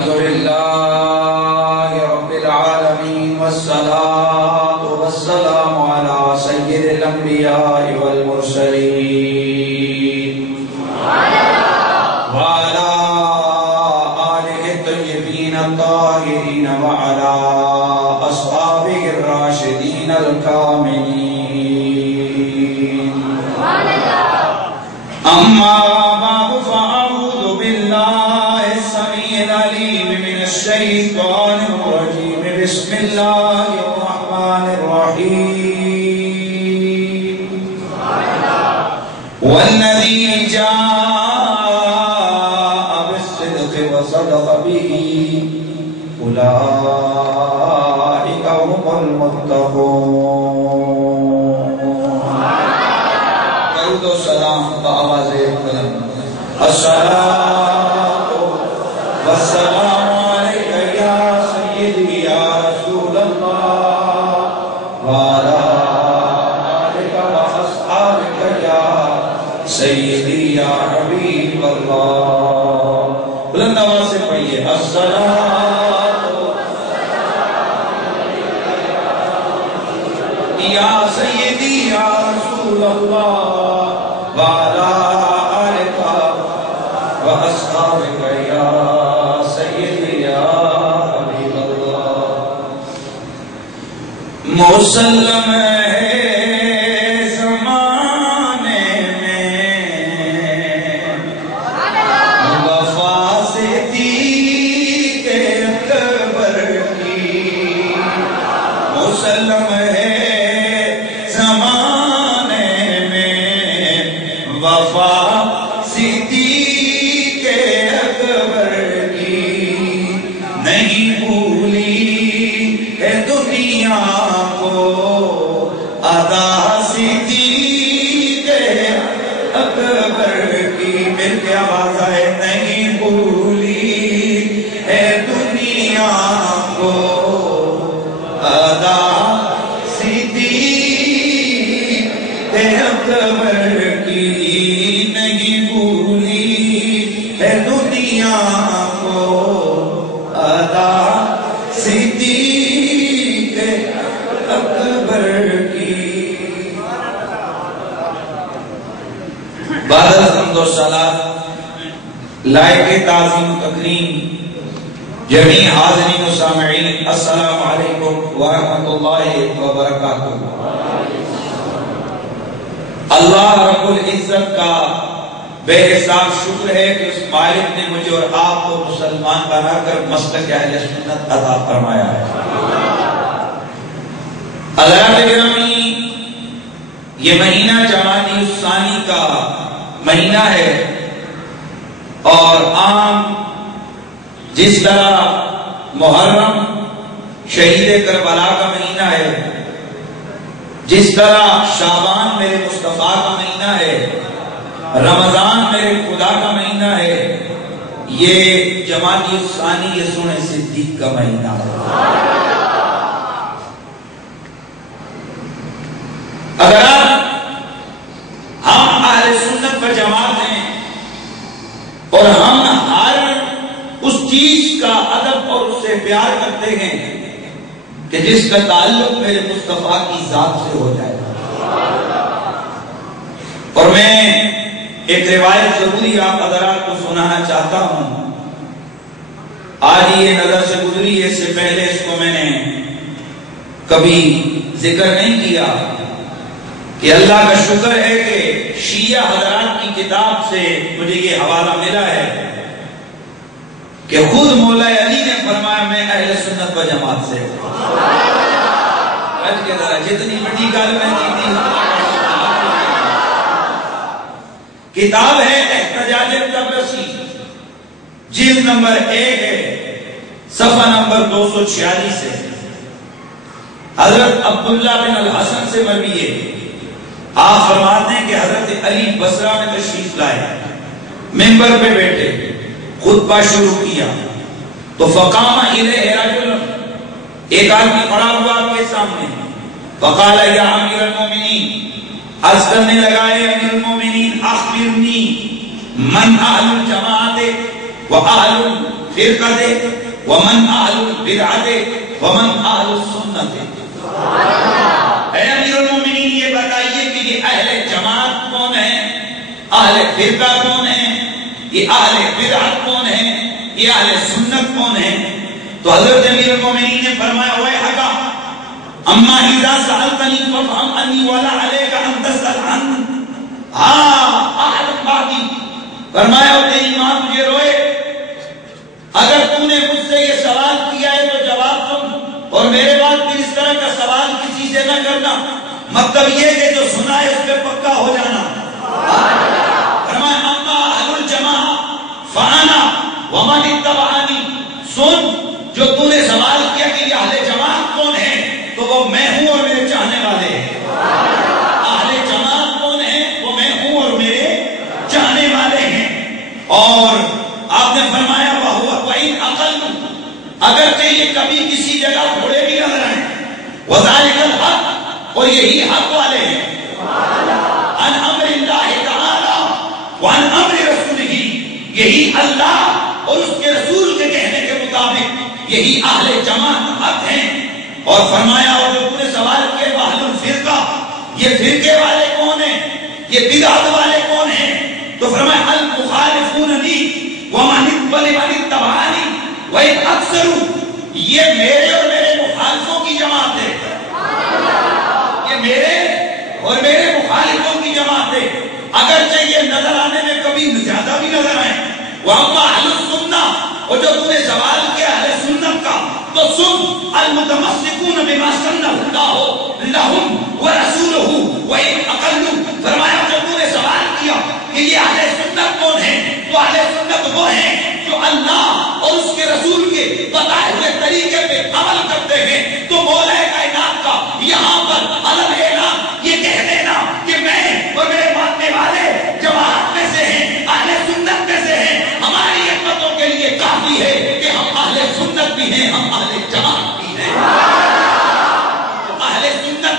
الحمد لله رب العالمين والصلاة والسلام على سيد الأنبياء والمرسلين وعلى آله الطيبين الطاهرين وعلى أصحابه الراشدين الكاملين أما بعد فأعوذ بالله السميع العليم من الشيطان الرجيم بسم الله الرحمن الرحيم والذي جاء بالصدق وصدق به أولئك هم المتقون. درود و سلام بآواز بلند. الصلاة والسلام عليك يا سيدي يا رسول الله وعلى آلك وأصحابك يا سيدي يا حبيب الله. بلند آواز سے پڑھیے الصلاة یا سیدی یا رسول اللہ وعلى آلك وأصحابك يا سيدي يا حبيب الله. مسلم ہے زمانے میں وفا صدیق اکبر کی. مسلم ہے زمانے میں وفا صدیق اکبر کی. نہیں بھولی ہے دنیا کو ادا صدیق اکبر کی. میرے کی آواز آئے نہیں بھولی ہے دنیا کو ادا صدیق اکبر کی. نہیں بھولی ہے دنیا کو ادا صدیق اکبر کی. بعد الحمد و صلاة لائق تعظیم و تکریم جمیع حاضرین و سامعین السلام علیکم ورحمۃ اللہ وبرکاتہ. اللہ رب العزت کا بے حساب شکر ہے کہ اس مالک نے مجھے اور آپ کو مسلمان بنا کر مسلک اہل سنت عطا فرمایا ہے. حضرات گرامی، یہ مہینہ جمادی الثانی کا مہینہ ہے اور عام جس طرح محرم شہید کربلا کا مہینہ ہے، جس طرح شعبان میرے مصطفیٰ کا مہینہ ہے، رمضان میرے خدا کا مہینہ ہے، یہ جمادی الثانی یہ سونے صدیق کا مہینہ ہے. اگر ہم اہل سنت و جماعت ہیں اور ہم ہر اس چیز کا ادب اور اس سے پیار کرتے ہیں کہ جس کا تعلق میرے مصطفیٰ کی ذات سے ہو جائے. اور میں ایک روایت ضروری آپ حضرات کو سنانا چاہتا ہوں. آج یہ نظر سے گزری ہے، اس سے پہلے اس کو میں نے کبھی ذکر نہیں کیا کہ اللہ کا شکر ہے کہ شیعہ حضرات کی کتاب سے مجھے یہ حوالہ ملا ہے کہ خود مولا علی نے فرمایا میں اہل سنت و جماعت سے ہوں. جتنی بڑی گل میں کی تھی. کتاب ہے احتجاج الطبرسی، جلد نمبر 1 ہے، صفحہ نمبر 246 ہے. حضرت عبداللہ بن الحسن سے مروی ہے. آپ فرماتے ہیں کہ حضرت علی بصرہ میں تشریف لائے، منبر پہ بیٹھے، خطبہ شروع کیا تو فقام الیہ رجل، ایک آدمی کھڑا ہوا آپ کے سامنے، فقال یا امیر المومنین، عرض کرنے لگا ہے امیر المومنین اخبرنی من اہل الجماعت و اہل الفرقة ومن أهل البدعة ومن أهل السنة. اے امیر المومنین یہ بتائیے کہ یہ اہل جماعت کون ہے، اہل فرقہ کون ہے، یہ اہل بدعت کون ہے، یہ اہل سنت کون ہے؟ تو حضرت امیر المومنین نے فرمایا وَيْحَكَ اما اذا سألتنی فافهم انی ولا علیک ان تسأل عن احد بعدی. فرمایا تیری ماں تجھے روئے، اگر تو نے مجھ سے یہ سوال کیا ہے تو جواب سن، اور میرے بعد پھر اس طرح کا سوال کسی سے نہ کرنا. مطلب یہ کہ جو سنا ہے اس پہ پکا ہو جانا. فرمایا اما اہل الجماعہ فانا ومن اتبعنی. سن، جو تو نے سوال کیا کہ یہ اہل جماعت کون ہے، تو وہ میں ہوں اور میرے چاہنے والے ہیں. اہل جماعت کون ہے؟ وہ میں ہوں اور میرے چاہنے والے ہیں. اور آپ نے فرمایا وَإِنْ أَقَلُّ، اگر کہ یہ کبھی کسی جگہ گھوڑے بھی نظر آئیں، وَذَلِكَ الْحَقِّ، اور یہی حق والے ہیں، عَنْ أَمْرِ اللَّهِ تَعَالَى وَعَنْ أَمْرِ رَسُولِهِ، یہی اللہ اور اس کے رسول کے کہنے کے مطابق یہی اہل جماعت حق ہیں. اور فرمایا اور جو پورے سوال کیے اہل الفرقہ، یہ فرقے والے کون ہیں، یہ بدعت والے کون ہیں؟ تو فرمایا المخالفون لی ومن اتبعنی وإن اکثروا، یہ میرے اور میرے مخالفوں کی جماعت ہے. یہ میرے اور میرے مخالفوں کی جماعت ہے، اگرچہ یہ نظر آنے میں کبھی زیادہ بھی نظر آئے. وَأَمَّا أَهْلُ السُّنَّةِ، اور جو تم نے سوال کیا اہل سنت کا، تو سن المتمسکون بما سنہ اللہ لہم ورسولہ وإن اقلوا. فرمایا جب تم نے سوال کیا کہ یہ اہل سنت کون ہیں، تو اہل سنت وہ ہیں جو اللہ اور اس کے رسول کے بتائے ہوئے طریقے پہ عمل کرتے ہیں. تو مولا کائنات کا یہاں پر علم اعلان یہ کہہ دینا کہ میں اور میرے ماننے والے جماعت میں سے ہیں، اہل سنت میں سے ہیں، ہماری امتوں کے لیے کافی ہے کہ ہم اہل سنت بھی ہیں، ہم اہل جماعت بھی ہیں. اہل سنت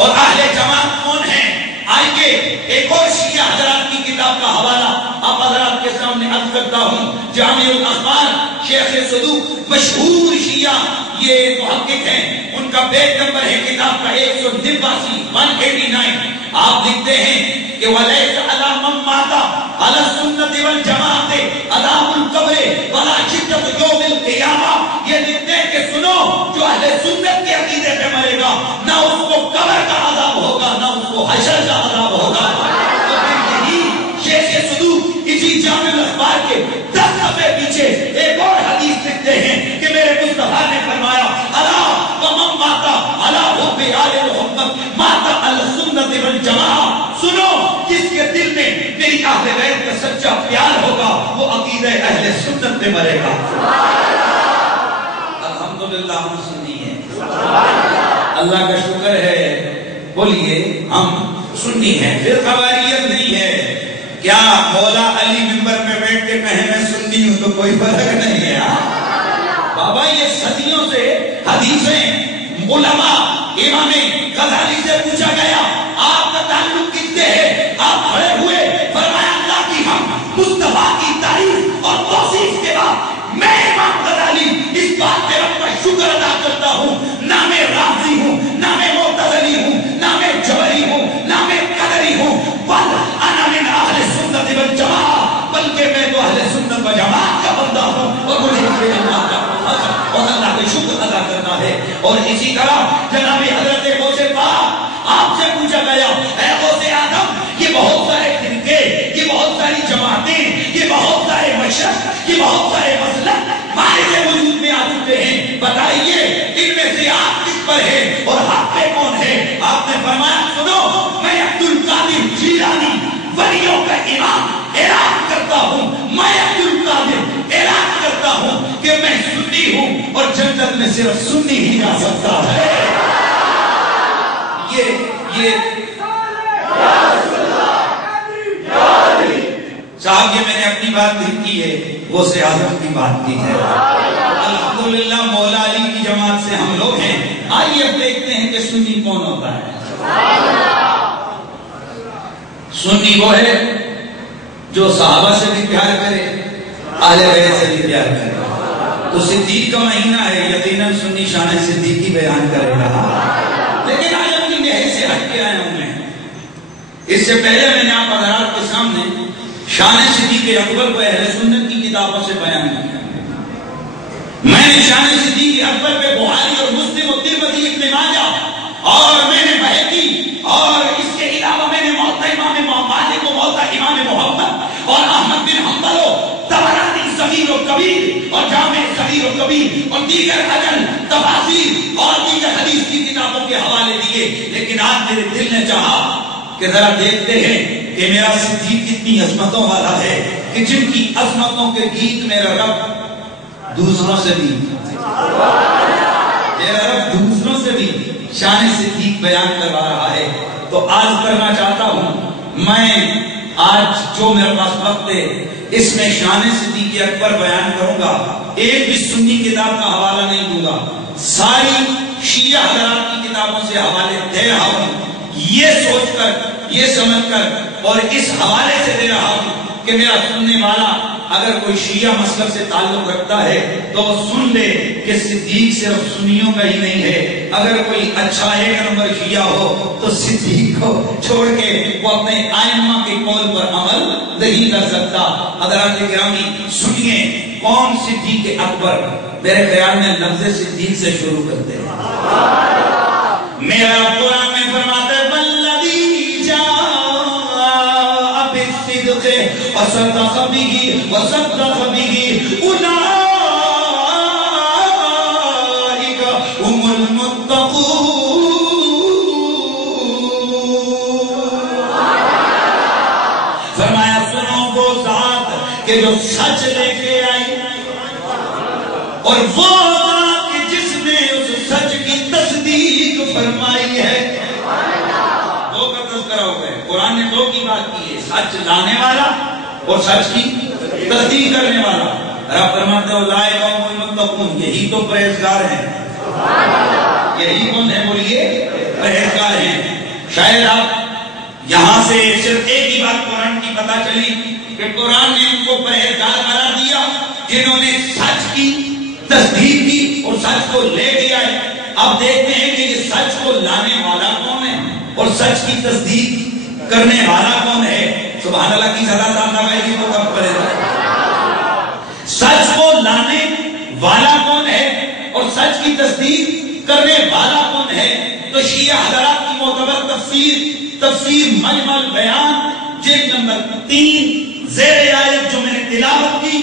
اور اہل جماعت کون ہیں؟ آئیے ایک اور شیعہ حضرات کی کتاب کا حوالہ آپ حضرات کے سامنے عرض کرتا ہوں. جامع الاخبار، شیخ صدوق مشہور شیعہ یہ محقق ہیں، ان کا پیج نمبر ہے کتاب کا 189. آپ لکھتے ہیں کہ وَلَيْسَ عَلَى مَن مَّاتَ عَلَى السُّنَّةِ وَالْجَمَاعَةِ عَذَابُ الْقَبْرِ وَلَا شِدَّةُ يَوْمِ الْقِيَامَةِ. یہ لکھتے ہیں کہ سنو، جو اہل سنت کے عقیدے پہ مرے گا نہ اس کو قبر کا عذاب ہوگا نہ اس کو حشر کا عذاب ہوگا. تو پھر یہی شیخ صدوق اسی جامع الاخبار کے 10 صفحے پیچھے ایک اور حدیث لکھتے ہیں کہ میرے مصطفیٰ نے فرمایا الا ومن مات علی حب آل محمد مات علی السنۃ والجماعہ. سنو، جس کے دل میں میری اہل بیت کا سچا پیار ہوگا وہ عقیدہ اہل سنت پہ مرے گا. الحمدللہ ہم سنی ہیں، اللہ کا شکر ہے. بولیے ہم سنی ہیں، پھر قواریت نہیں ہے. کیا مولا علی منبر میں بیٹھ کے کہیں میں سنی ہوں تو کوئی فرق نہیں ہے؟ بابا یہ صدیوں سے حدیثیں علماء امام غزالی سے پوچھا گیا آپ کا تعلق کس سے ہے؟ آپ کھڑے ہوئے فرمایا اللہ کی ہم مصطفیٰ کی تعریف اور توصیف کے بعد میں امام غزالی اس بات پہ رب کا شکر ادا کرتا ہوں نہ میں رافضی ہوں نہ میں معتزلی ہوں نہ میں جبری ہوں نہ میں قدری ہوں، بل انا من اہل سنت والجماعہ، بلکہ میں تو اہل سنت و جماعت کا بندہ ہوں اور مجھے اللہ کا اور اللہ کا شکر ادا کرنا ہے. اور اسی طرح جناب حضرت غوث پاک آپ سے پوچھا گیا اے غوث اعظم یہ بہت سارے فرقے، یہ بہت ساری جماعتیں، یہ بہت سارے مشرق، یہ بہت سارے مسلک مارے وجود میں آ چکے ہیں، بتائیے ان میں سے آپ کس پر ہے اور حق پہ کون ہے؟ آپ نے فرمایا سنو، میں عبد القادر جیلانی ولیوں کا امام اعلان کرتا ہوں، میں عبد القادر اعلان کرتا ہوں کہ میں سنی ہوں اور جنت میں صرف سنی ہی جا سکتا ہے. یہ صاحب یہ میں نے اپنی بات نہیں کی ہے، وہ سے اعظم کی بات کی ہے. الحمدللہ مولا علی کی جماعت سے ہم لوگ ہیں. آئیے اب دیکھتے ہیں کہ سنی کون ہوتا ہے. سنی وہ ہے جو صحابہ سے بھی پیار کرے، اہل بیت سے بھی پیار کرے. تو صدیق کا مہینہ ہے، یقیناً سنی شان صدیقی بیان کرے گا. لیکن آج اپنی نہج سے ہٹ کے آیا ہوں میں. اس سے پہلے میں نے آپ حضرات کے سامنے شان صدیق اکبر کو اہل سنت کی کتابوں سے بیان کیا. میں نے شان صدیق اکبر پہ بخاری اور مسلم اور ترمذی ابن ماجہ اور میں نے بہقی اور اس کے علاوہ میں نے موطا امام مالک و موطا امام محمد اور احمد بن حنبل و طبرانی صغیر و کبیر اور جامع صغیر و کبیر اور دیگر اجل تفاسیر اور دیگر حدیث کی کتابوں کے حوالے دیے. لیکن آج میرے دل نے چاہا کہ ذرا دیکھتے ہیں کہ میرا صدیق کتنی عظمتوں والا ہے کہ جن کی عظمتوں کے گیت میرا رب دوسروں سے بھی شان صدیق بیان کروا رہا ہے. تو آج کرنا چاہتا ہوں میں، آج جو میرے پاس وقت ہے اس میں شان صدیق اکبر بیان کروں گا. ایک بھی سنی کتاب کا حوالہ نہیں دوں گا، ساری شیعہ حضرات کی کتابوں سے حوالے دے رہا ہوں، یہ سوچ کر، یہ سمجھ کر اور اس حوالے سے دے رہا ہوں کہ میرا سننے والا اگر کوئی شیعہ مسلک سے تعلق رکھتا ہے تو وہ سن لے کہ صدیق صرف سنیوں کا ہی نہیں ہے. اگر کوئی اچھا ایک نمبر شیعہ ہو تو صدیق کو چھوڑ کے وہ اپنے ائمہ کے قول پر عمل نہیں کر سکتا. حضرات گرامی سنیے کون صدیق اکبر. میرے خیال میں لفظ صدیق سے شروع کرتے ہیں. میرا قرآن میں فرماتا ہے والذی جاء بالصدق وصدق به اولئک هم المتقون. فرمایا سنو وہ ذات کہ جو سچ لے کے آئی اور وہ ذات کہ جس نے اس سچ کی تصدیق فرمائی ہے. دو کا تذکرہ ہو گئے. قرآن نے دو کی بات کی ہے، سچ لانے والا اور سچ کی تصدیق کرنے والا. رب فرماتے ہیں اولئک هم المتقون، یہی تو پرہیزگار ہیں. یہی کون ہے بولیے؟ پرہیزگار ہیں. شاید آپ یہاں سے صرف ایک ہی بات قرآن کی پتہ چلی کہ قرآن نے ان کو پرہیزگار قرار دیا جنہوں نے سچ کی تصدیق کی اور سچ کو لے کے آئے. اب دیکھتے ہیں کہ یہ سچ کو لانے والا کون ہے اور سچ کی تصدیق کرنے والا کون ہے. سبحان اللہ کی صدا ساتھ آئے گی تو کب پڑے گا. سچ کو لانے والا کون ہے اور سچ کی تصدیق کرنے والا کون ہے. تو شیعہ حضرات کی معتبر تفسیر مجمع البیان جلد نمبر 3 زیر آیت جو میں نے تلاوت کی،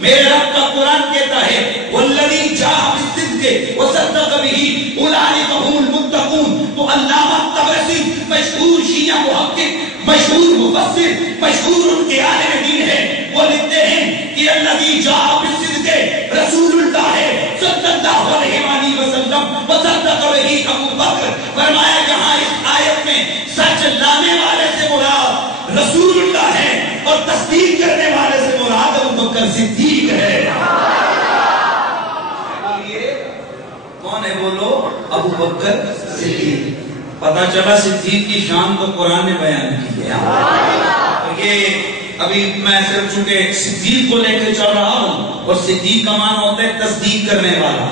میرے رب کا قرآن کہتا ہے والذی جاء بالصدق وصدق به اولئک هم المتقون. تو علامہ طبرسی مشہور شیعہ محقق، مشہور مفسر، مشہور ان کے عالم دین ہے، وہ لکھتے ہیں کہ الذی جاء بالصدق رسول اللہ ہے صلی اللہ علیہ وسلم وصدق به ابو بکر. فرمایا جہاں اس آیت میں سچ لانے والے سے مراد رسول اللہ ہے اور تصدیق کرنے والے سے مراد ابو بکر صدیق ہے. کون ہے بولو؟ ابو بکر صدیق. پتہ چلا صدیق کی شان تو قرآن نے بیان کی ہے. اور یہ ابھی میں صرف چونکہ صدیق کو لے کے چل رہا ہوں اور صدیق کا معنی ہوتا ہے تصدیق کرنے والا.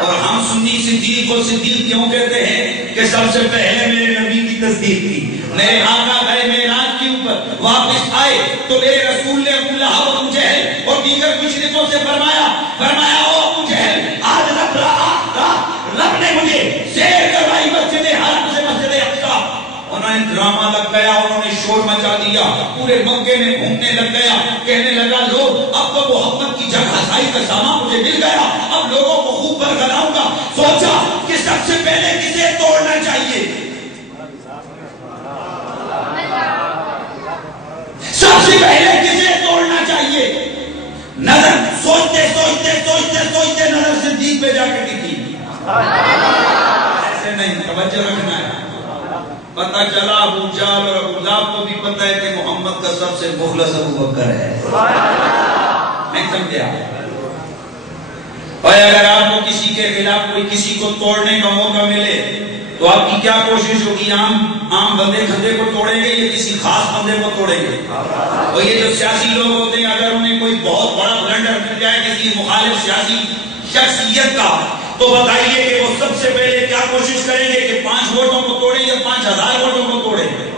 اور ہم سنی صدیق کو صدیق کیوں کہتے ہیں کہ سب سے پہلے میرے نبی کی تصدیق کی. میرے آقا گئے معراج کے اوپر، واپس آئے تو میرے رسول نے ابو لہب اور ابو جہل اور دیگر مشرکوں سے فرمایا او ابو جہل آج رب نے مجھے سیر کروائی مسجد حرم سے مسجد اقصی. انہوں نے ڈرامہ لگ گیا، انہوں نے شور مچا دیا، پورے مکے میں گھومنے لگ گیا، کہنے لگا لوگ اب تو محمد کی جگہ سائی کا سامان مجھے مل گیا، اب لوگوں کو خوب برگلاؤں گا. سوچا کہ سب سے پہلے کسے توڑنا چاہیے. سب سے پہلے کسے توڑنا چاہیے. نظر سوچتے نظر صدیق پہ جا کے ٹکی. ایسے نہیں، توجہ رکھنا ہے. پتہ چلا ابو جہل اور ابو لہب کو بھی پتہ ہے کہ محمد کا سب سے مخلص ابو بکر ہے. نہیں سمجھا؟ اور اگر آپ کو کسی کے خلاف کوئی کسی کو توڑنے کا موقع ملے تو آپ کی کیا کوشش ہوگی؟ عام عام بندے کھندے کو توڑیں گے یا کسی خاص بندے کو توڑیں گے؟ اور یہ جو سیاسی لوگ ہوتے ہیں اگر انہیں کوئی بہت بڑا بلنڈر مل جائے کسی مخالف سیاسی شخصیت کا تو بتائیے کہ وہ سب سے پہلے کیا کوشش کریں گے کہ 5 ووٹوں کو توڑیں یا 5000 ووٹوں کو توڑیں گے؟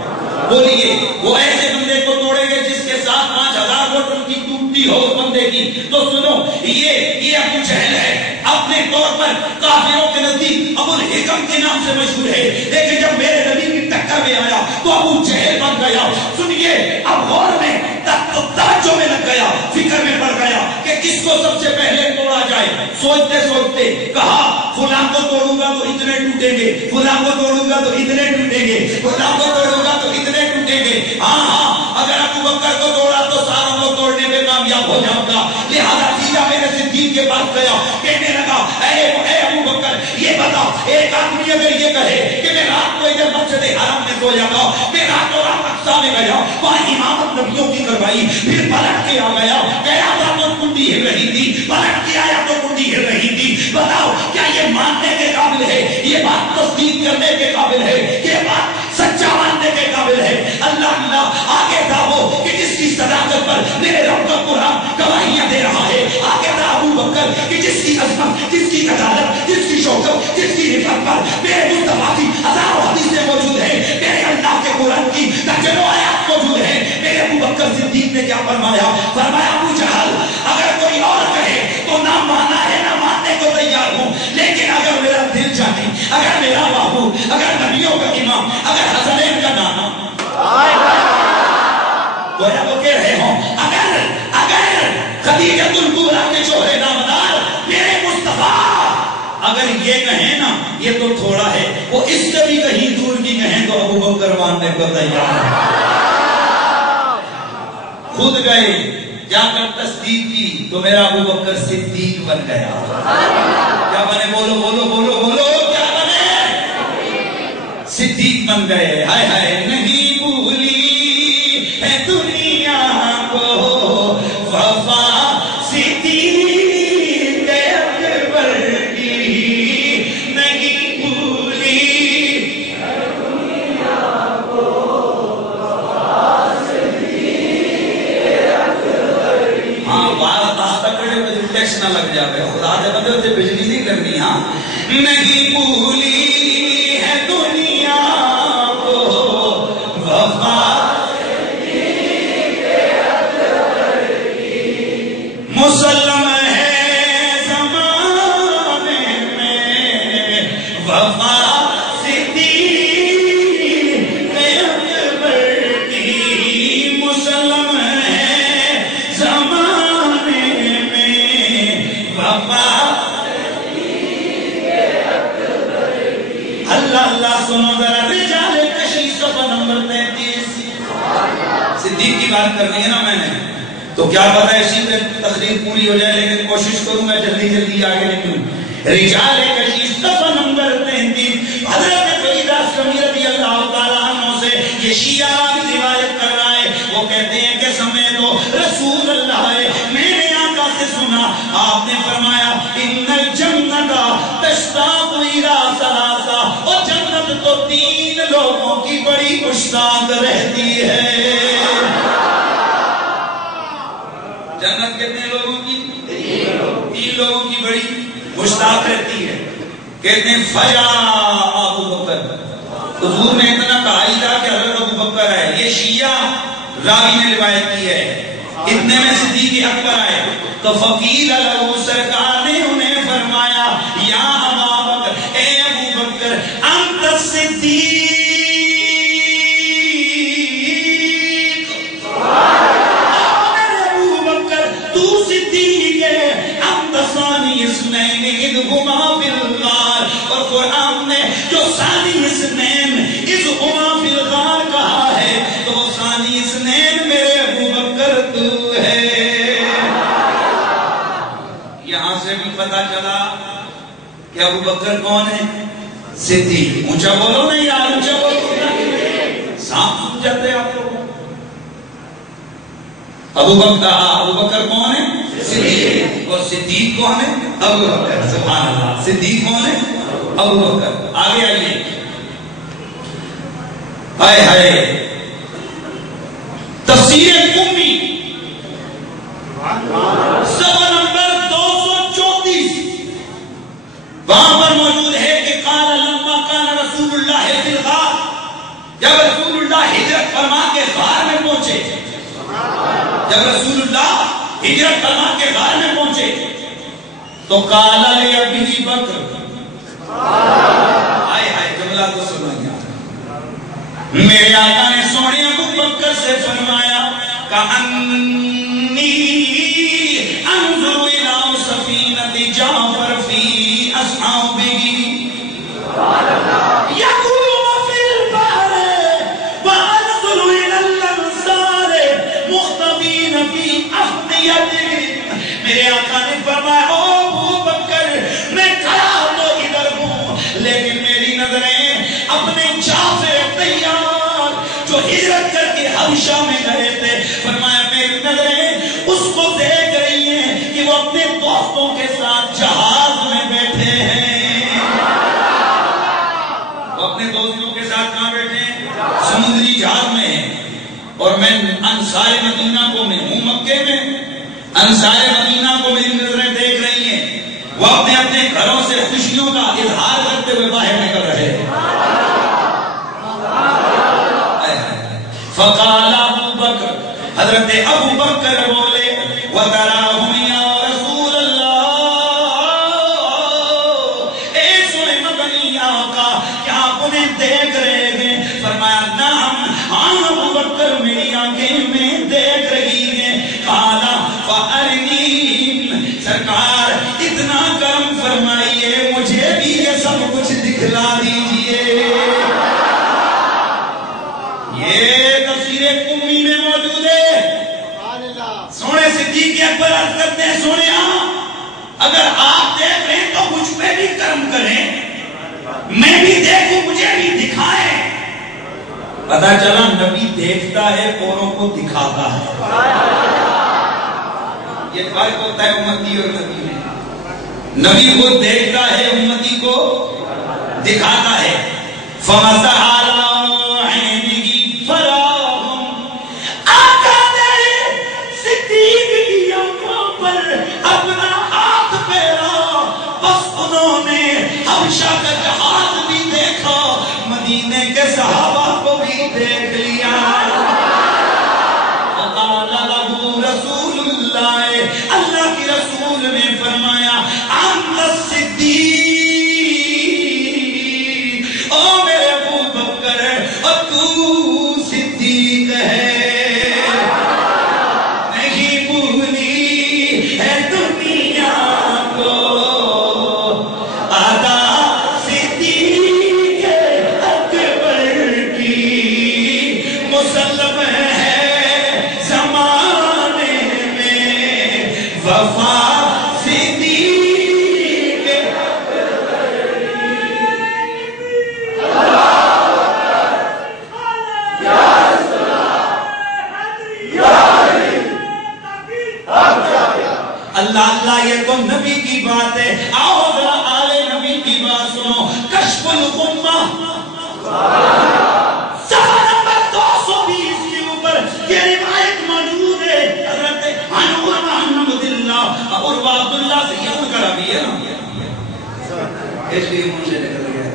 بولیے وہ ایسے بندے کو توڑیں گے جس کے ساتھ 5000 ووٹ ان کی ٹوٹتی ہو اس بندے کی. تو سنو یہ ابو جہل ہے اپنے طور پر کافروں کے نزدیک ابو الحکم کے نام سے مشہور ہے لیکن جب میرے نبی کی ٹکر میں آیا تو ابو جہل بن گیا. سنیے اب غور میں توجہ میں لگ گیا فکر میں پڑ گیا کہ کس کو سب سے پہلے توڑا جائے. سوچتے سوچتے کہا فلاں کو توڑوں گا تو اتنے ٹوٹیں گے فلاں کو توڑوں گا تو اتنے ٹوٹیں گے فلاں کو توڑوں گا تو اتنے ٹوٹیں گے. ہاں اگر ابو بکر کو توڑا تو ساروں کو توڑنے میں کامیاب ہو جاؤں گا. لہذا سیدھا میرے صدیق کے پاس گیا کہنے لگا اے ابو بکر یہ بتا ایک آدمی اگر یہ کہے کہ میں رات کو ادھر مسجد حرم میں سویا تھا میں راتوں رات اقصی میں گیا وہاں امامت نبیوں کی کروائی پھر پلٹ کے آ گیا تھا تو کنڈی ہل رہی تھی پلٹ کے آیا تو کنڈی ہل رہی تھی. بتاؤ کیا یہ ماننے کے قابل ہے یہ بات تصدیق کرنے کے قابل ہے یہ بات سچا ماننے کے قابل ہے؟ اللہ آگے تھا وہ کہ جس کی صداقت پر میرے رب کا قرآن گواہیاں دے رہا ہے. آگے تھا ابو بکر کہ جس کی عظمت جس کی عدالت جس کی شوکت جس کی رفعت پر میرے مصطفیٰ کی ہزاروں حدیثیں موجود ہیں میرے اللہ کے قرآن کی درجنوں آیات موجود ہیں. میرے ابو بکر صدیق نے کیا فرمایا ابو جہل اگر کوئی اور کہے تو نہ مانا ہے نہ ماننے کو تیار ہوں لیکن اگر میرا دل جانے اگر میرا بابو اگر نبیوں کا امام اگر حسنین کا نانا گویا وہ کہہ رہے ہوں اگر خدیجۃ الکبریٰ کے شوہر نامدار میرے مصطفیٰ اگر یہ کہیں نا یہ تو تھوڑا ہے وہ اس سے بھی کہیں دور کی کہیں تو ابو بکر ماننے کو تیار ہے. خود گئے جا کر تصدیق کی تو میرا ابو بکر صدیق بن گیا. کیا بنے؟ بولو بولو بولو بولو کیا بنے؟ صدیق بن گئے. ہائے ہائے نہیں بھولی ہے دنیا کو وفا صدیق اکبر کی نہیں بھولی ہے دنیا کو وفا صدیق اکبر کی. ہاں بات تکڑے میں ٹیکس نہ لگ جائے خدا دے بندے سے بجلی نہیں کرنی. ہاں نہیں بھولی ہے دنیا کو وفا مسلم ہے زمانے میں وفا صدیق اکبر کی مسلم ہے زمانے میں وفا اللہ اللہ. سنو ذرا رجال کشی صفحہ نمبر 33 صدیق کی بات کرنی ہے نا میں نے تو کیا پتا اسی پہ تقریر پوری ہو جائے لیکن کوشش کروں گا جلدی آگے نکلوں. رجال کشی صفحہ نمبر 33 حضرت فریدہ اسلمی رضی اللہ تعالیٰ عنہ سے یہ شیعہ روایت کر رہا ہے. وہ کہتے ہیں کہ سمے تو رسول اللہ ہے میں نے آقا سے سنا آپ نے فرمایا ان الجنت تشتاق الی ثلاثہ اور جنت تو 3 لوگوں کی بڑی مشتاق رہتی ہے. جنت کتنے لوگوں کی؟ 3 لوگوں کی بڑی مشتاق رہتی ہے. کہتے ہیں فجا ابو بکر حضور نے اتنا کہا ہی تھا کہ حضرت ابو بکر ہے. یہ شیعہ راوی نے روایت کی ہے. اتنے میں صدیق اکبر آئے تو فقیل لہو سرکار نے انہیں فرمایا یا ابا بکر اے ابو بکر انت صدیق اور قرآن نے جو ثانی اثنین اذ ہما فی الغار کہا ہے تو وہ ثانی اثنین میرے ابو بکر تو ہے. یہاں سے بھی پتا چلا کہ ابو بکر کون ہے؟ صدیق. اونچا بولو نہیں یار اونچا بولو سانپ سن جاتے آپ لوگ. ابو بکر کون ہے؟ صدیق. اور صدیق کون ہے؟ ابو بکر. سبحان اللہ. صدیق کون ہے؟ ابو بکر. آگے آئیے ہائے ہائے تفسیر امی صفحہ نمبر 234 وہاں پر موجود ہے کہ قال لما کان رسول اللہ فی الغار، جب رسول اللہ ہجرت فرما کے غار میں پہنچے، جب رسول اللہ ہجرت فرما کے غار میں پہنچے تو قال لابی بکر، ہائے ہائے جملہ کو سنائیے، میرے آقا نے سونے ابو بکر سے فرمایا کأنی انظر الى سفینۃ جعفر فی اصحابہ یقول فی البحر وانظر الى الانصار مختبین فی افنیتہم۔ میرے آقا نے فرمایا او ابو بکر میں کھڑا تو ادھر ہوں لیکن میری نظریں اپنے جعفر طیار جو ہجرت کر کے حبشہ میں گئے تھے، فرمایا میری نظریں اس کو دیکھ رہی ہیں کہ وہ اپنے دوستوں کے ساتھ جہاز میں بیٹھے ہیں۔ وہ اپنے دوستوں کے ساتھ کہاں بیٹھے ہیں؟ سمندری جہاز میں ہیں۔ اور میں انصار مدینہ کو میں ہوں مکے میں، انصار مدینہ کو میری نظریں دیکھ رہی ہیں، وہ اپنے اپنے گھروں سے خوشیوں کا اظہار کرتے ہوئے باہر نکل رہے ہیں۔ فقال ابو بکر، حضرت ابو بکر بولے وَتَرَاهُمْ يَا رسول اللہ، اے سوئے مدنی آقا کیا آپ انہیں دیکھ رہے ہیں؟ فرمایا نعم، ہاں ابو بکر میری آنکھیں میں دیکھ رہی ہیں۔ قال فَأَرْنِي، سرکار اتنا کرم فرمائیے مجھے بھی یہ سب کچھ دکھلا دیجئے۔ یہ تفسیر امی میں موجود ہے۔ سونے صدیق اکبر عرض کرتے ہیں سونے اگر آپ دیکھ رہے ہیں تو مجھ پہ بھی کرم کریں، میں بھی دیکھوں مجھے بھی دکھائیں۔ پتا چلا نبی دیکھتا ہے اوروں کو دکھاتا ہے، یہ فرق ہوتا ہے امتی اور نبی میں۔ نبی کو دیکھتا ہے، امتی کو دکھاتا ہے۔ فَمَسَحَ عَلَىٰ عَيْنِهِ فَرَاهُمْ، آقا نے صدیق کی آنکھوں پر اپنا ہاتھ پھیرا، بس انہوں نے حبشہ کا جہاز بھی دیکھا، مدینے کے صحابہ کو بھی دیکھ لیا۔ فقال له رسول اللہ، اللہ کی رسول نے فرمایا انت الصدیق، او میرے ابو بکر اور تو صدیق ہے، نہیں بھولی ہے دنیا کو ادا صدیق اکبر کی، مسلم ہے زمانے میں وفا صدیق اللہ اللہ، یہ تو نبی کی بات ہے۔ آؤ ذرا آل نبی کی بات سنو۔ کشف الغمہ صفحہ نمبر 220 کے اوپر یہ روایت موجود ہے۔ حضرت عروہ بن عبداللہ، عروہ عبداللہ سے یہ ان کا ربی ہے نا، اس لیے مجھے نکل گیا۔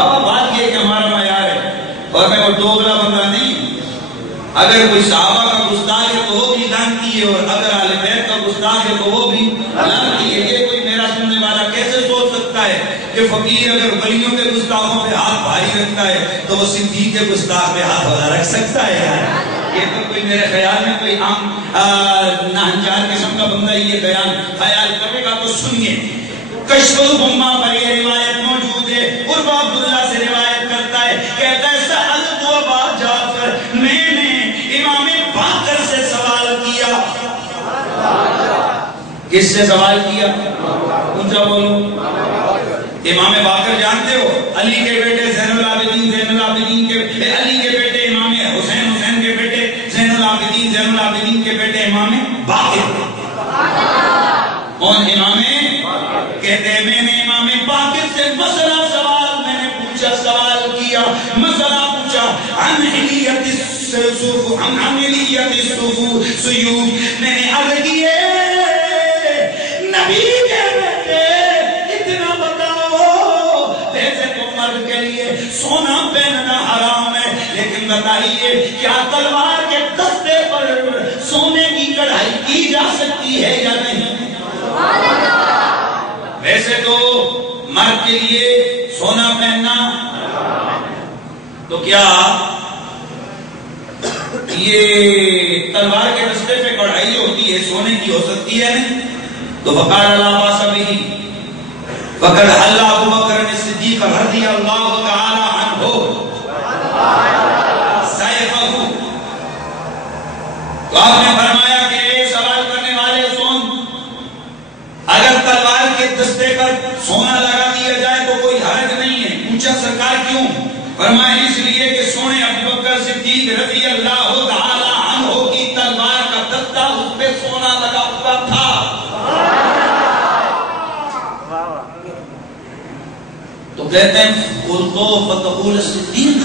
اب بات یہ کہ ہمارا معیار ہے اور میں وہ دوگلا بندہ نہیں ہوں۔ اگر کوئی صحابہ کا گستاخ ہے تو وہ بھی لعنتی ہے، اور اگر اہل بیت کا گستاخ ہے تو وہ بھی لعنتی ہے۔ یہ کوئی میرا سننے والا کیسے سوچ سکتا ہے کہ فقیر اگر ولیوں کے گستاخوں پہ ہاتھ بھاری رکھتا ہے تو وہ صدیق کے گستاخ پہ ہاتھ بھلا رکھ سکتا ہے؟ یار یہ تو کوئی میرے خیال میں کوئی عام ناہنجار قسم کا بندہ یہ بیان خیال کرے گا تو سنیے۔ کشف الغمہ پر یہ روایت موجود ہے۔ عروہ عبداللہ سے روایت کرتا ہے، کہتا ہے سألت ابا جعفر، میں نے امام باقر سے سوال کیا۔ کس سے سوال کیا؟ اونچا بولو۔ امام باقر جانتے ہو؟ علی کے بیٹے زین العابدین، زین العابدین کے علی کے بیٹے امام حسین، حسین کے بیٹے زین العابدین، زین العابدین کے بیٹے امام باقر۔ کون امام؟ کہتے ہیں میں نے امام باقر سے مسئلہ سوال مسئلہ پوچھا عن حلیت السیوف، عن حلیت السیوف، میں نے عرض کیے نبی کے بیٹے اتنا بتاؤ، ویسے تو مرد کے لیے سونا پہننا حرام ہے، لیکن بتائیے کیا تلوار کے دستے پر سونے کی کڑھائی کی جا سکتی ہے یا نہیں؟ ویسے تو مرد کے لیے سونا پہننا، تو کیا یہ تلوار کے دستے پہ کڑھائی ہوتی ہے سونے کی ہو سکتی ہے؟ تو فقال اللہ باصبی فقد حل ابو بکر صدیق رضی اللہ تعالی عنہ سیفہ، تو آپ نے فرمایا کہ اے سوال کرنے والے سن، اگر تلوار کے دستے پر سونا لگا دیا جائے تو کوئی حرج نہیں ہے۔ پوچھا سرکار کیوں؟ فرمایا اس لیے کہ سونے ابو بکر صدیق رضی اللہ تعالی عنہ کی تلوار کا دستہ اس پہ سونا لگا ہوا تھا۔ تو کہتے ہیں قلتو فتقول صدیق،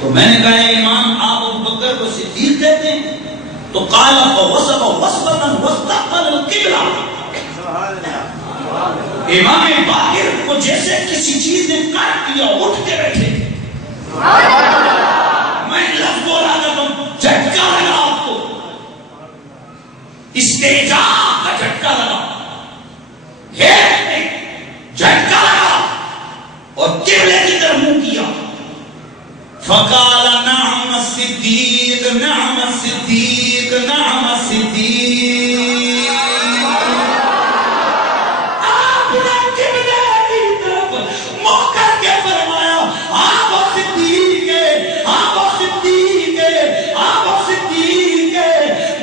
تو میں نے کہا امام آپ ابو بکر کو صدیق کہتے ہیں؟ تو قال فوسب وسبتا واستقبل القبلہ، امام باقر کو جیسے کسی چیز نے کاٹ دیا اٹھ کے بیٹھے، میں لفظ بولا کرتا ہوں جھٹکا لگا، آپ کو استعجاب کا جھٹکا لگا، جھٹکا لگا اور قبلے کی طرف منہ کیا، فقال نعم الصدیق نعم الصدیق نعم الصدیق، آپ نے قبلے کی طرف منہ کر کے فرمایا آپ وہ صدیق ہے، آپ وہ صدیق ہے، آپ وہ صدیق ہے،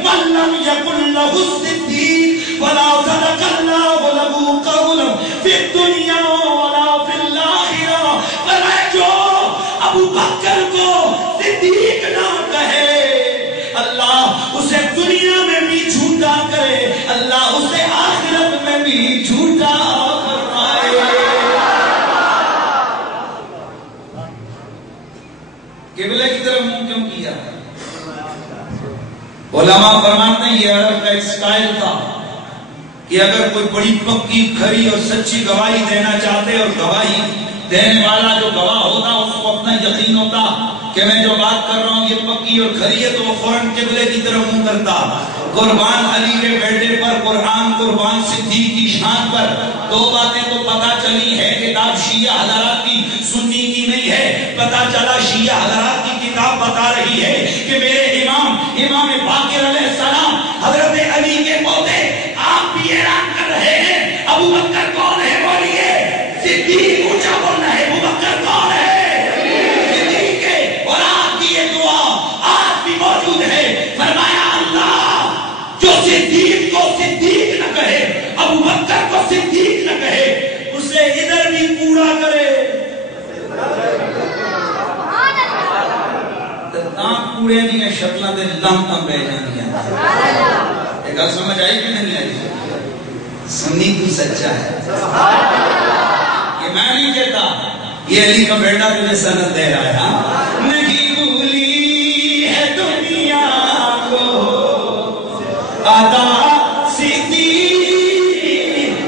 من لم یکن لہ الصدیق ولا صدق اللہ لہ قولا فی الدنیا ولا فی الاخرہ، فرمایا جو ابو بکر کو صدیق نہ کہے اللہ اسے دنیا میں بھی جھوٹا کرے، اللہ اسے آخرت میں بھی جھوٹا فرمائے۔ قبلے کی طرف منہ کیوں کیا؟ علماء فرماتے ہیں یہ عرب کا ایک سٹائل تھا کہ اگر کوئی بڑی پکی کھری اور سچی گواہی دینا چاہتے اور گواہی دینے والا جو گواہ ہوتا اس کو اپنا یقین ہوتا کہ میں جو بات کر رہا ہوں یہ پکی اور کھری ہے، تو وہ فوراً قبلے کی طرف منہ کرتا۔ قربان علی کے بیٹے پر قرآن، قربان صدیق کی شان پر دو باتیں تو پتہ چلی ہے، کتاب شیعہ حضرات کی سنی کی نہیں ہے، پتہ چلا شیعہ حضرات کی کتاب بتا رہی ہے کہ میرے امام باقر علیہ السلام حضرت علی کے پوتے، آپ بھی اعلان کر رہے ہیں ابو بکر کون ہے؟ بولیے صدیق، اونچا بولنا ہے، ابو بکر کون ہے؟ صدیق ہے، اور آپ کی یہ دعا آج بھی موجود ہے، فرمایا اللہ جو صدیق کو صدیق نہ کہے، ابو بکر کو صدیق نہ کہے، اسے ادھر بھی پورا کرے۔ پورے نہیں شکلہ دے لم تم بہ جاتی ہیں۔ ایک گل سمجھ آئی کہ نہیں آئی؟ سنی تو سچا ہے، یہ میں نہیں کہتا، یہ علی کا بیٹا تجھے سند دے رہا ہے۔ نہیں بھولی ہے دنیا کو عطا صدیق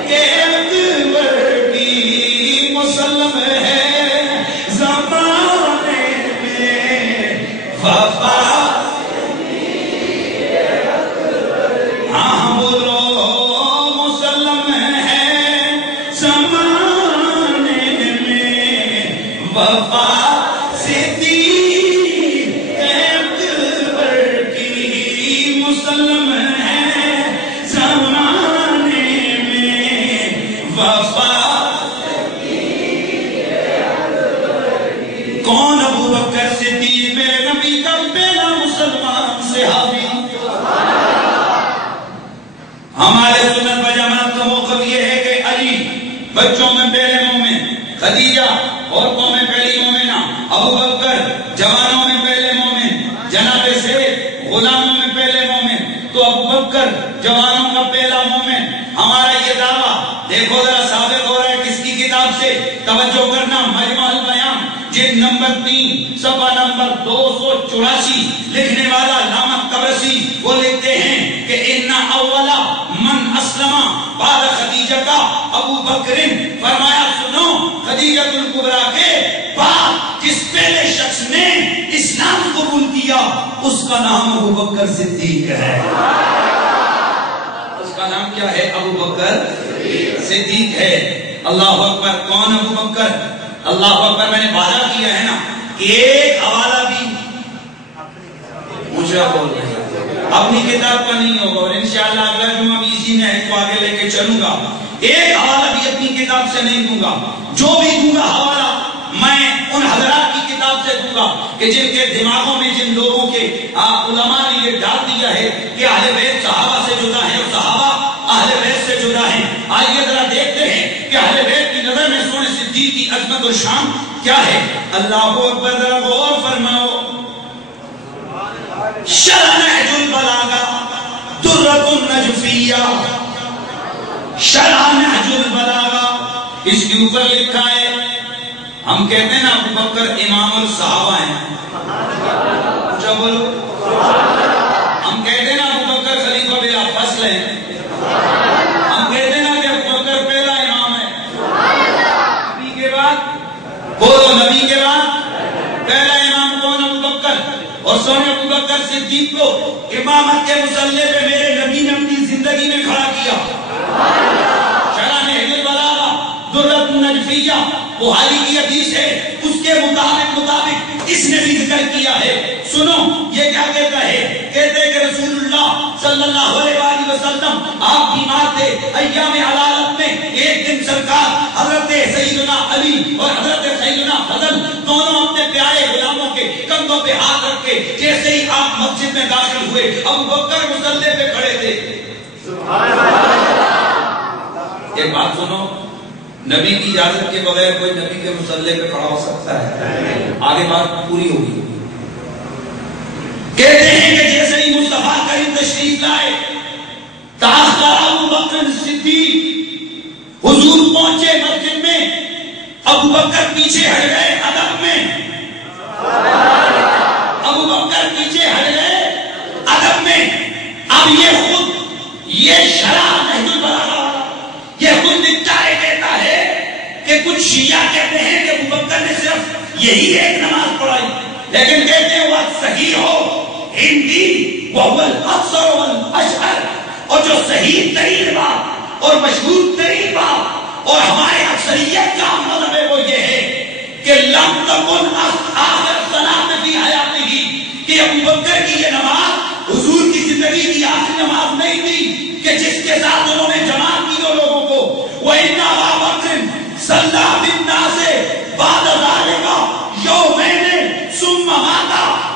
کے اکبر کی، مسلم ہے زمانے میں وفا، ہاں بولو مسلم ہے زمانے میں وفا صدیق اکبر کی، مسلم ہے زمانے میں وفا صدیق اکبر کی۔ کون ابو بکر صدیق؟ میرے نبی کا پہلا مسلمان صحابی۔ ہمارے سنت و جماعت کا موقف یہ ہے کہ علی بچوں میں پہلے مومن، خدیجہ عورتوں میں پہلی مومنہ، ابو بکر جوانوں میں پہلے مومن، جناب زید غلاموں میں پہلے مومن، تو ابو بکر جوانوں کا پہلا مومن۔ ہمارا یہ دعویٰ دیکھو ذرا ثابت ہو رہا ہے کس کی کتاب سے؟ توجہ کرنا، مجمع البیان جلد نمبر 3 صفحہ نمبر 284 لکھنے والا علامہ طبرسی وہ لکھتے ہیں کہ ان اولا من اسلم بعد خدیجہ کا ابو بکر، فرمایا سنو خدیجہ الکبریٰ کے بعد جس پہلے شخص نے اسلام قبول کیا اس کا نام ابو بکر صدیق ہے۔ اس کا نام کیا ہے؟ ابو بکر صدیق ہے۔ اللہ اکبر۔ کون ابو بکر؟ اللہ اکبر۔ میں نے وعدہ کیا ہے نا ایک حوالہ بھی مجھے بول رہے اپنی کتاب کا نہیں ہوگا، اور انشاءاللہ اگلا جمعہ بھی اسی میں کو آگے لے کے چلوں گا، ایک حوالہ بھی اپنی کتاب سے نہیں دوں گا۔ جو بھی دوں گا حوالہ میں ان حضرات کی کتاب سے دوں گا کہ جن کے دماغوں میں جن لوگوں کے علماء نے یہ ڈال دیا ہے کہ اہل بیت صحابہ سے جدا ہے اور صحابہ اہل بیت سے جدا ہے۔ آئیے ذرا دیکھتے ہیں کہ اہل بیت کی نظر میں سونے صدیق کی عظمت اور شان کیا ہے۔ اللہ اکبر۔ ذرا غور فرماؤ۔ شرح نہج البلاغہ درۃ النجفیہ، شرح نہج البلاغہ، اس کے اوپر لکھا ہے، ہم کہتے ہیں نا ابو بکر امام الصحابہ ہیں، جو بولو، ہم کہتے ہیں نا ابو بکر خلیفہ بلا فصل ہیں، ہم کہتے ہیں نا کہ ابو بکر پہلا امام ہے، نبی کے بعد بولو، نبی کے بعد پہلا امام کون؟ ابو بکر۔ اور سونے ابو بکر صدیق کو امامت کے مصلی پہ میرے نبی نے اپنی زندگی میں کھڑا کیا۔ شرح نہج البلاغہ درۃ النجفیہ بخاری کی حدیث ہے، اس کے مطابق اس نے بھی ذکر کیا ہے۔ سنو یہ کیا کہتا ہے، کہتے ہیں کہ رسول اللہ صلی اللہ علیہ وآلہ وسلم آپ بیمار تھے ایام علالت میں، ایک دن سرکار حضرت سیدنا علی اور حضرت سیدنا فضل دونوں اپنے پیارے غلاموں کے کندھوں پہ ہاتھ رکھ کے جیسے ہی آپ مسجد میں داخل ہوئے ابو بکر مصلی پہ کھڑے تھے۔ ایک بات سنو، نبی کی اجازت کے بغیر کوئی نبی کے مصلی پہ کھڑا ہو سکتا ہے؟ آگے بات پوری ہوگی۔ کہتے ہیں کہ جیسے ہی مصطفیٰ کریم تشریف لائے تاخر ابو بکر صدیق، حضور پہنچے مسجد میں، ابو بکر پیچھے ہٹ گئے ادب میں، ابو بکر پیچھے ہٹ گئے ادب میں۔ اب یہ خود یہ شرح نہج البلاغہ یہ خود لکھتا ہے، کہتا ہے کہ کچھ شیعہ کہتے ہیں کہ ابو بکر نے صرف یہی ایک نماز پڑھائی، لیکن کہتے ہیں وہ صحیح ہو ہندی وہو الاکثر والاشہر، اور جو صحیح ترین بات اور مشہور ترین بات اور ہمارے اکثریت کا مذہب ہے وہ یہ ہے کہ لم تکن آخر صلاۃ فی حیاتہ، کہ ابو بکر کی یہ نماز حضور کی زندگی کی آخری نماز نہیں تھی کہ جس کے ساتھ انہوں نے جماعت کی لوگوں کو۔ وَإِنَّ أَبَا بَكْرٍ صَلَّى بِالنَّاسِ بَعْدَ ذَلِكَ يَوْمَيْنِ ثُمَّ مَاتَ،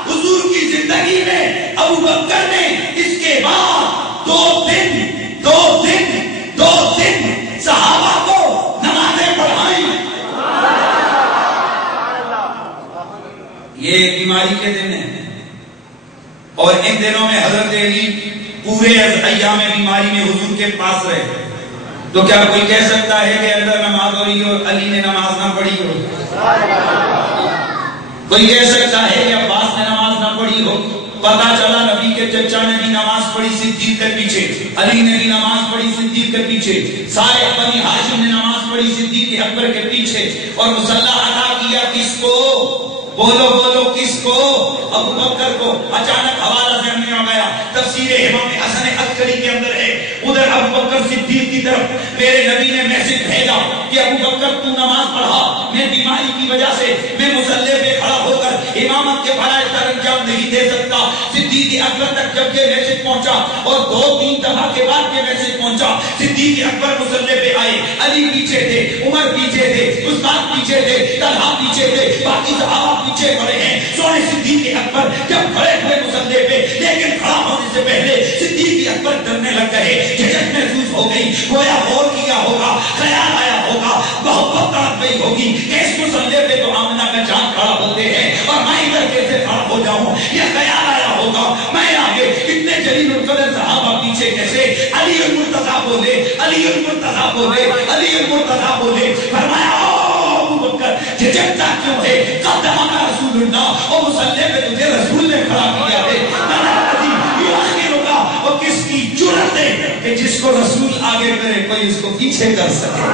حضور کی زندگی میں ابو بکر نے اس کے بعد دو دن صحابہ کو نمازیں پڑھائیں۔ یہ بیماری کے دن ہیں، اور ان دنوں میں حضرت علی پورے ایام بیماری میں حضور کے پاس رہے، تو کیا کوئی کہہ سکتا ہے کہ اندر نماز ہو رہی ہو علی نے نماز نہ پڑھی ہو؟ کوئی کہہ سکتا ہے کہ عباس نے نماز نہ پڑھی ہو؟ پتا چلا نبی کے چچا نے بھی نماز پڑھی صدیق کے پیچھے، علی نے بھی نماز پڑھی صدیق کے پیچھے، سارے بنی ہاشم نے نماز پڑھی صدیق اکبر کے پیچھے، اور مصلی ادا کیا کس کو؟ بولو بولو کس کو؟ ابو بکر کو۔ اچانک حوالہ ذہن میں آ گیا، تفسیر امام حسن عسکری کے اندر ہے، ادھر ابو بکر صدیق کی طرف میرے نبی نے میسج بھیجا کہ ابو بکر تو نماز پڑھا، میں بیماری کی وجہ سے میں مصلی پہ کھڑا ہو کر امامت کے فرائض کا انجام نہیں دے سکتا۔ صدیق اکبر تک جب یہ میسج پہنچا اور 2-3 دفعہ کے بعد یہ میسج پہنچا، صدیق اکبر مصلی پہ آئے، علی پیچھے تھے، عمر پیچھے تھے، عثمان پیچھے تھے، طلحہ پیچھے تھے، باقی صحابہ پیچھے کھڑے ہیں۔ سونے صدیق اکبر جب کھڑے ہوئے مصلی پہ، لیکن کھڑا ہونے سے پہلے صدیق اکبر ڈرنے لگ گئے، جھجک محسوس ہو گئی، گویا غور کیا ہوگا، خیال آیا ہوگا، محبت تڑپ گئی ہوگی کہ اس مصلی پہ تو آمنہ کا چاند کھڑا ہوتے ہیں اور میں ادھر کیسے کھڑا ہو جاؤں، یہ خیال آیا ہوگا، میں آگے اتنے جلیل القدر صحابہ پیچھے کیسے؟ علی المرتضیٰ بولے، علی المرتضیٰ بولے، علی المرتضیٰ بولے، فرمایا ابو بکر کر جھجکتا کیوں ہے؟ قدمنا رسول اللہ، اور مصلی پہ تجھے رسول نے کھڑا کیا ہے، اور کس کی جرأت ہے کہ جس کو رسول آگے کرے کوئی اس کو پیچھے کر سکے؟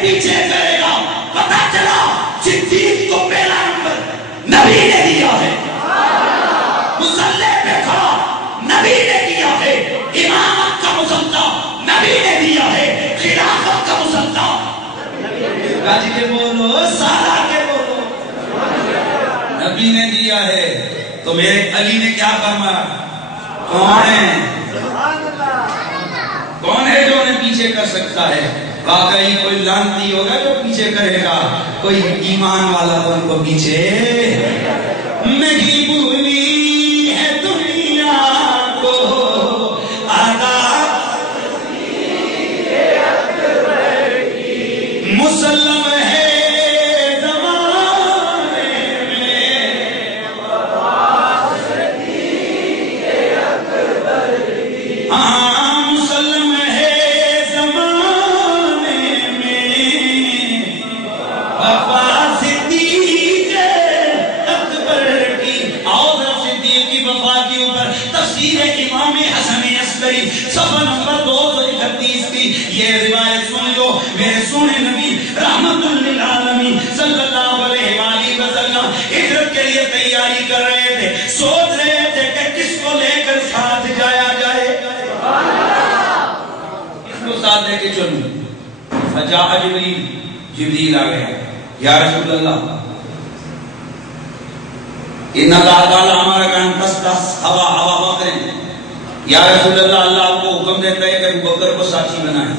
پیچھے کرے گا؟ پتا چلا صدیق کو پہلا نمبر نبی نے دیا ہے، مصلی پہ کھڑا نبی نے دیا ہے، امامت کا مسلح نبی نے دیا ہے، خلافت کا مسلح راجی کے بولو، سارا کے بولو، نبی نے دیا ہے۔ تو میرے علی نے کیا فرمایا؟ کون ہے جو انہیں پیچھے کر سکتا ہے؟ واقعی کوئی لانتی ہوگا جو پیچھے کرے گا، کوئی ایمان والا تو ان کو پیچھے نہیں بھولی ہے دنیا کو آداب مسلم ہے زمانے میں، مسلم ہے امام حسن عسکری صفحہ نمبر 231 کی یہ روایت سن لو۔ میرے سونے نبی رحمت للعالمین صلی اللہ علیہ وآلہ وسلم ہجرت کے لیے تیاری کر رہے تھے، سوچ رہے تھے کہ کس کو لے کر ساتھ جایا جائے، کس کو ساتھ لے کے چلوں؟ فجاء جبریل آ گیا، یا رسول اللہ ان اللہ تعالی ہمارا کان تستس ہوا بکر، یا رسول اللہ اللہ آپ کو حکم دیتا ہے کہ ابو بکر کو ساتھی بنائیں،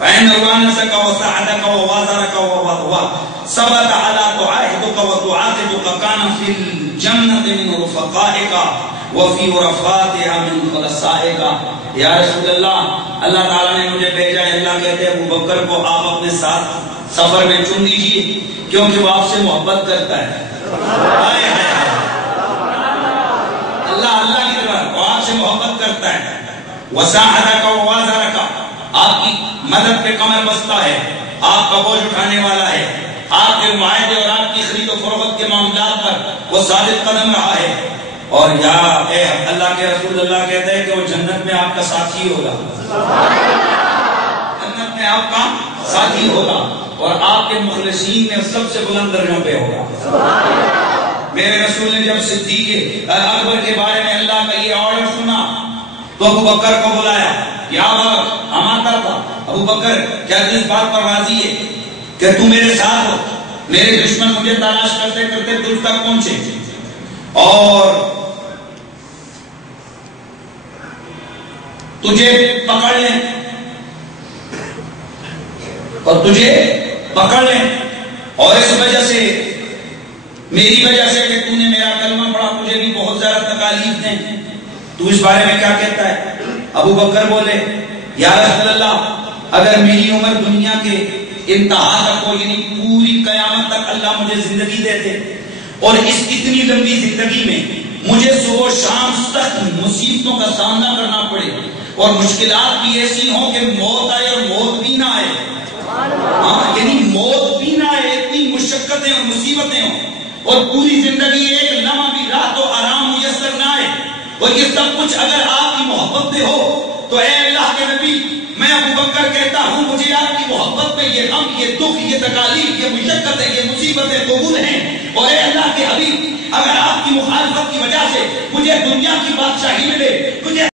فإن وانسك وساعدك ووازرك وثبت على تعاهدك وتعاقبك كان في الجنة من رفقائك وفي رفاتها من خلصائك۔ یا رسول اللہ اللہ تعالیٰ نے مجھے بھیجا ہے، اللہ کہتے ہیں ابو بکر کو آپ اپنے ساتھ سفر میں چن لیجئے کیونکہ وہ آپ سے محبت کرتا ہے۔ اللہ کی طرف وہ آپ سے محبت کرتا ہے، وساعدک ووازرک آپ کی مدد پہ کمر بستہ ہے، آپ کا بوجھ اٹھانے والا ہے، آپ کے معاہدے اور آپ کی خرید و فروخت کے معاملات پر وہ ثابت قدم رہا ہے، اور یا اے اللہ کے رسول اللہ کہتے ہیں کہ وہ جنت میں آپ کا ساتھی ہوگا، جنت میں آپ کا ساتھی ہوگا، اور آپ کے مخلصین میں سب سے بلند درجوں پہ ہوگا۔ میرے رسول نے جب صدیق اکبر کے بارے میں اللہ کا یہ آرڈر سنا تو ابو بکر کو بلایا، یا ہم آتا تھا ابو بکر کیا تو اس بات پر راضی ہے کہ تو میرے ساتھ ہو؟ میرے دشمن مجھے تلاش کرتے کرتے تجھ تک پہنچے اور تجھے پکڑ لیں اور اس وجہ سے میری وجہ سے کہ تو نے میرا کلمہ پڑھا تجھے بھی بہت زیادہ تکالیف دیں، تو اس بارے میں کیا کہتا ہے؟ ابو بکر بولے، یا رسول اللہ اگر میری عمر دنیا کے انتہا تک ہو، یعنی پوری قیامت تک اللہ مجھے زندگی دیتے اور اس اتنی لمبی زندگی میں مجھے صبح و شام سخت مصیبتوں کا سامنا کرنا پڑے اور مشکلات بھی ایسی ہوں کہ موت آئے اور موت بھی نہ آئے، یعنی موت بھی نہ آئے، اتنی مشقتیں اور مصیبتیں ہوں اور پوری زندگی ایک لمحہ بھی راحت و آرام میسر نہ آئے، اور یہ سب کچھ اگر آپ کی محبت میں ہو تو اے اللہ کے نبی میں ابو بکر کہتا ہوں مجھے آپ کی محبت میں یہ غم، یہ دکھ، یہ تکالیف، یہ مشقتیں، یہ مصیبتیں قبول ہیں، اور اے اللہ کے حبیب اگر آپ کی مخالفت کی وجہ سے مجھے دنیا کی بادشاہی ملے، مجھے